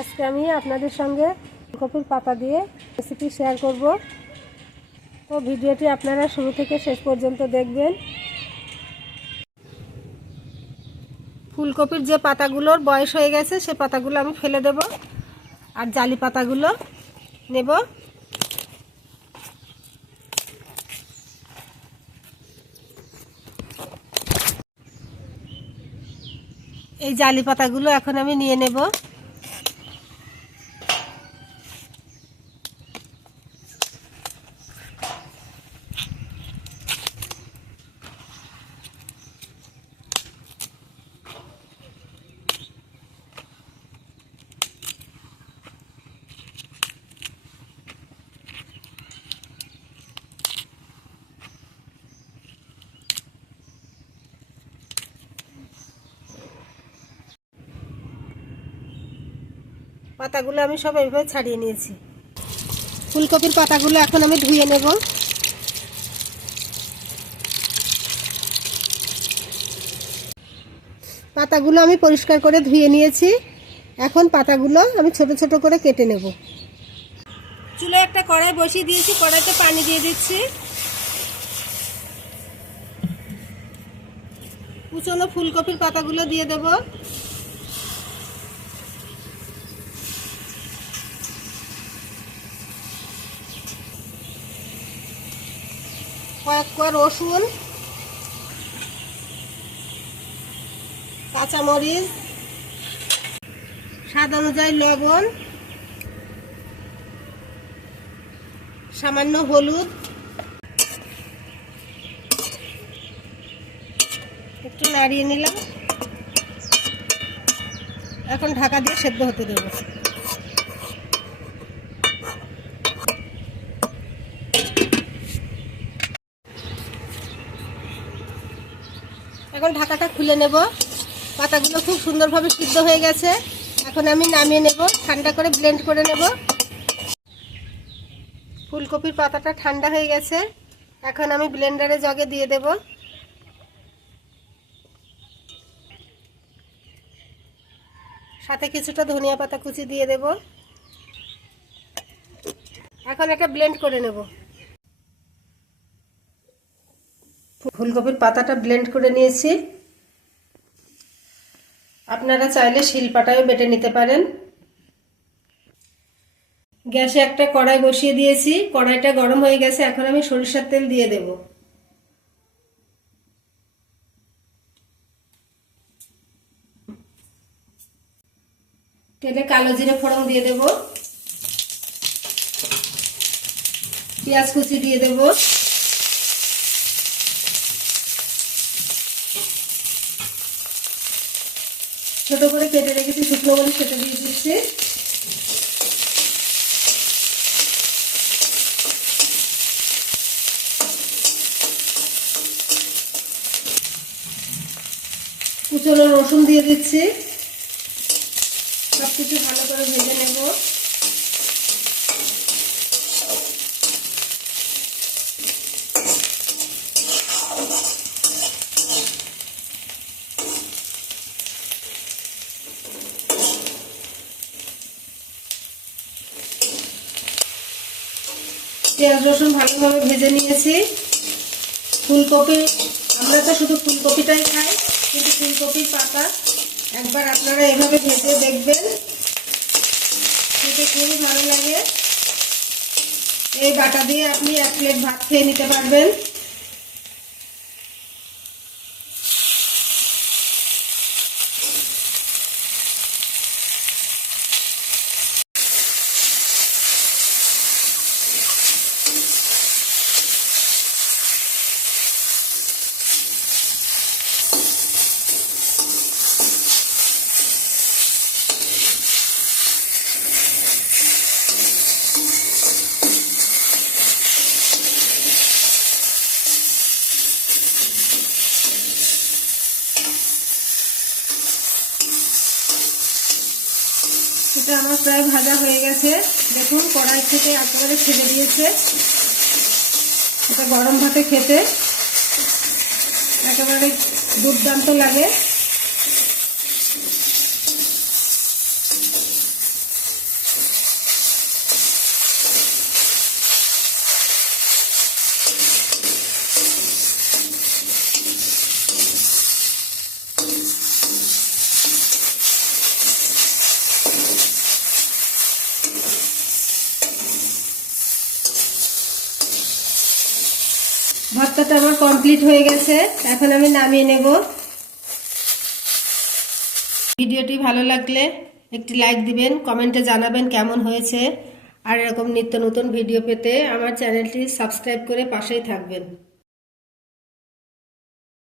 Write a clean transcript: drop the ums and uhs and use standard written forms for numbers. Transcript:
আজকে আমি আপনাদের সঙ্গে ফুলকপির পাতা দিয়ে রেসিপি শেয়ার করব। তো ভিডিওটি আপনারা শুরু থেকে শেষ পর্যন্ত দেখবেন। ফুলকপির যে পাতাগুলোর বয়স হয়ে গেছে সে পাতাগুলো আমি ফেলে দেব, আর জালি পাতাগুলো নেব। এই জালি পাতাগুলো এখন আমি নিয়ে নেব। পাতাগুলো আমি সব এইভাবে ছাড়িয়ে নিয়েছি। ফুলকপির পাতাগুলো এখন আমি ধুয়ে নেব। পাতাগুলো আমি পরিষ্কার করে ধুয়ে নিয়েছি। এখন পাতাগুলো আমি ছোট ছোট করে কেটে নেব। চুলায় একটা কড়াই বসিয়ে দিয়েছি, কড়াইতে পানি দিয়ে দিচ্ছি। কুচনো ফুলকপির পাতাগুলো দিয়ে দেব। কয়েক কোয়া রসুন, কাঁচামরিচ, স্বাদ অনুযায়ী লবণ, সামান্য হলুদ, একটু নাড়িয়ে নিলাম। এখন ঢাকা দিয়ে সেদ্ধ হতে দেব। এখন ঢাকাটা খুলে নেব। পাতাগুলো খুব সুন্দরভাবে সিদ্ধ হয়ে গেছে। এখন আমি নামিয়ে নেব, ঠান্ডা করে ব্লেন্ড করে নেব। ফুলকপির পাতাটা ঠান্ডা হয়ে গেছে। এখন আমি ব্লেন্ডারে জগে দিয়ে দেব। সাথে কিছুটা ধনিয়া পাতা কুচি দিয়ে দেব। এখন এটা ব্লেন্ড করে নেব। ফুলকপির পাতাটা ব্লেন্ড করে নিয়েছি। আপনারা চাইলে শিলপাটায়ও বেটে নিতে পারেন। গ্যাসে একটা কড়াই বসিয়ে দিয়েছি, কড়াইটা গরম হয়ে গেছে। এখন আমি সরিষার তেল দিয়ে দেব। তেলে কালো জিরে ফোড়ন দিয়ে দেব, পেঁয়াজ কুচি দিয়ে দেব, ছোট করে কেটে রেখেছি শুকনো মরিচ সেটা দিয়ে দিচ্ছি। কুচনো রসুন দিয়ে দিচ্ছি। সব কিছু ভালো করে ভেজে নেব। পেঁয়াজ রসুন ভালোভাবে ভেজে নিয়েছি। ফুলকপি, আমরা তো শুধু ফুলকপিটাই খাই, কিন্তু ফুলকপির পাতা একবার আপনারা এভাবে ভেজে দেখবেন, খেতে খুবই ভালো লাগে। এই বাটা দিয়ে আপনি এক প্লেট ভাত খেয়ে নিতে পারবেন। এটা আমার প্রায় ভাজা হয়ে গেছে। দেখুন কড়াই থেকে একেবারে ছেড়ে দিয়েছে। এটা গরম ভাতে খেতে একেবারে দুর্দান্ত লাগে। ভর্তাটা আমার কমপ্লিট হয়ে গেছে, এখন আমি নামিয়ে নেব। ভিডিওটি ভালো লাগলে একটি লাইক দিবেন, কমেন্টে জানাবেন কেমন হয়েছে। আর এরকম নিত্য নতুন ভিডিও পেতে আমার চ্যানেলটি সাবস্ক্রাইব করে পাশেই থাকবেন।